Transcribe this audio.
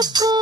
cuckoo.